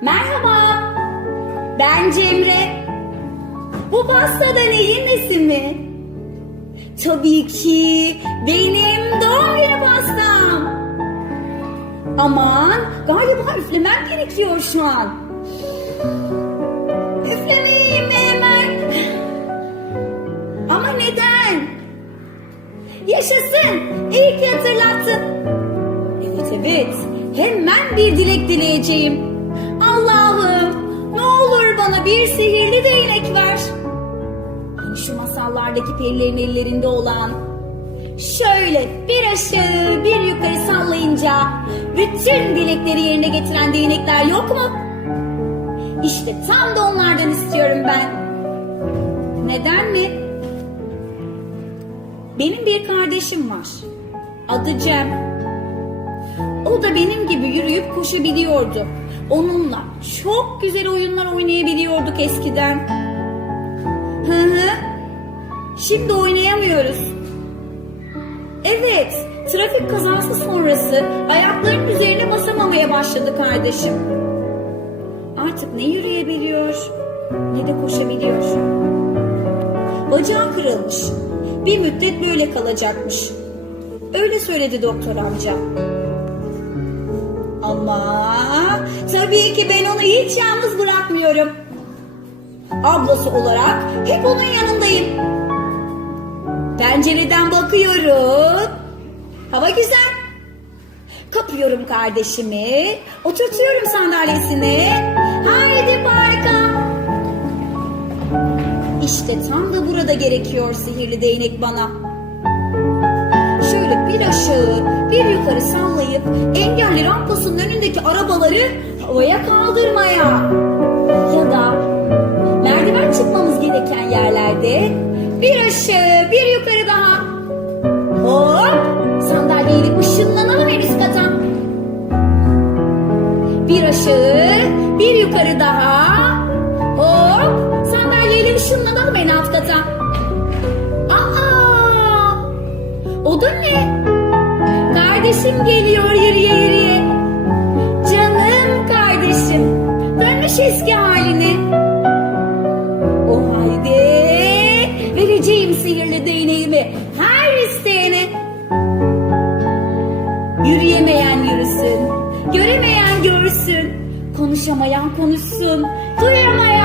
Merhaba. Ben Cemre. Bu pastada neyin nesi mi? Tabii ki benim doğum günü pastam. Aman galiba üflemem gerekiyor şu an. Üflemeyeyim hemen? Ama neden? Yaşasın. İyi ki hatırlattın. Evet evet. Hemen bir dilek dileyeceğim. Bir sihirli değnek ver. Hani şu masallardaki perilerin ellerinde olan. Şöyle bir aşağı bir yukarı sallayınca bütün dilekleri yerine getiren değnekler yok mu? İşte tam da onlardan istiyorum ben. Neden mi? Benim bir kardeşim var. Adı Cem. O da benim gibi yürüyüp koşabiliyordu. Onunla çok güzel oyunlar oynayabiliyorduk eskiden. Hı hı. Şimdi oynayamıyoruz. Evet, trafik kazası sonrası ayaklarının üzerine basamamaya başladı kardeşim. Artık ne yürüyebiliyor ne de koşabiliyor. Bacağı kırılmış. Bir müddet böyle kalacakmış. Öyle söyledi doktor amca. Ama tabii ki ben onu hiç yalnız bırakmıyorum. Ablası olarak hep onun yanındayım. Pencereden bakıyorum. Hava güzel. Kapıyorum kardeşimi. Oturtuyorum sandalyesine. Haydi parka. İşte tam da burada gerekiyor sihirli değnek bana. Şöyle bir aşağı bir yukarı sallayıp engelli rampasının önündeki arabaları havaya kaldırmaya. Ya da merdiven çıkmamız gereken yerlerde bir aşağı bir yukarı daha. Hop sandalyeyle ışınlanalım en üst. Bir aşağı bir yukarı daha. Kardeşim geliyor yürüye yürüye. Canım kardeşim. Dönmüş eski haline. O halde vereceğim sihirli değneğimi her isteyene. Yürüyemeyen yürüsün. Göremeyen görsün. Konuşamayan konuşsun. Duyamayan